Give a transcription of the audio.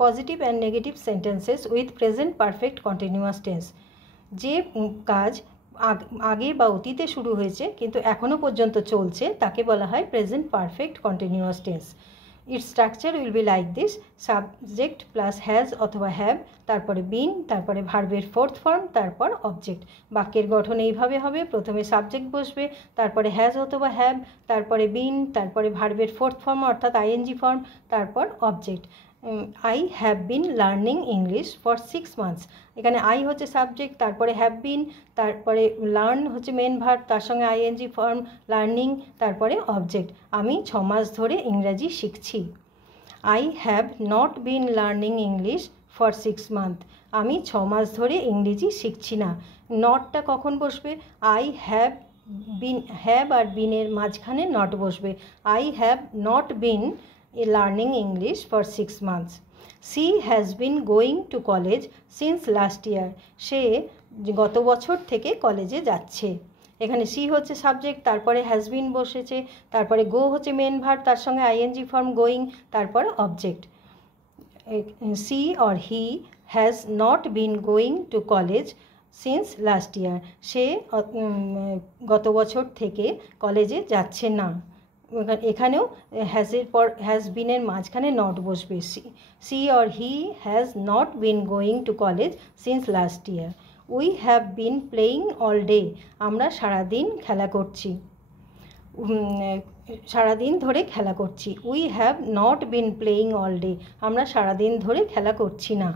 Positive and negative sentences with present perfect continuous tense. যে কাজ আগে বা অতীতে শুরু হয়েছে কিন্তু এখনও পর্যন্ত চলছে তাকে বলা হয় present perfect continuous tense. It's structure will be like this: subject plus has অথবা হ্যাভ, তারপরে বিন, তারপরে ভার্বের ফোর্থ ফর্ম, তারপর অবজেক্ট। বাক্যের গঠন এইভাবে হবে: প্রথমে সাবজেক্ট বসবে, তারপরে হ্যাজ অথবা হ্যাভ, তারপরে বিন, তারপরে ভার্বের ফোর্থ ফর্ম অর্থাৎ আইএনজি ফর্ম, তারপর object. I have bin learning English for 6 months। এখানে আই হচ্ছে সাবজেক্ট, তারপরে হ্যাভ বিন, তারপরে লার্ন হচ্ছে মেন ভার্ব, তার সঙ্গে আইএনজি ফর্ম লার্নিং, তারপরে অবজেক্ট। আমি 6 মাস ধরে ইংরাজি শিখছি। I have not been learning English for 6 months। আমি 6 মাস ধরে ইংরেজি শিখছি না। নটটা কখন বসবে? আই হ্যাভ বিন, হ্যাভ আর বিনের মাঝখানে নট বসবে। I have not been learning English for 6 months। She has been going to college since last year. সে গত বছর থেকে কলেজে যাচ্ছে। এখানে সি হচ্ছে সাবজেক্ট, তারপরে হ্যাজ বিন বসেছে, তারপরে গো হচ্ছে মেন ভার্ব, তার সঙ্গে আইএনজি ফর্ম গোয়িং, তারপরে object. She or he has not been going to college since last year. সে গত বছর থেকে কলেজে যাচ্ছে না। এখানেও হ্যাজের পর হ্যাজ বিনের মাঝখানে নট বসবে। She or he has not been going to college since last year. We have been playing all day. আমরা সারাদিন খেলা করছি, সারাদিন ধরে খেলা করছি। We have not been playing all day. আমরা সারাদিন ধরে খেলা করছি না।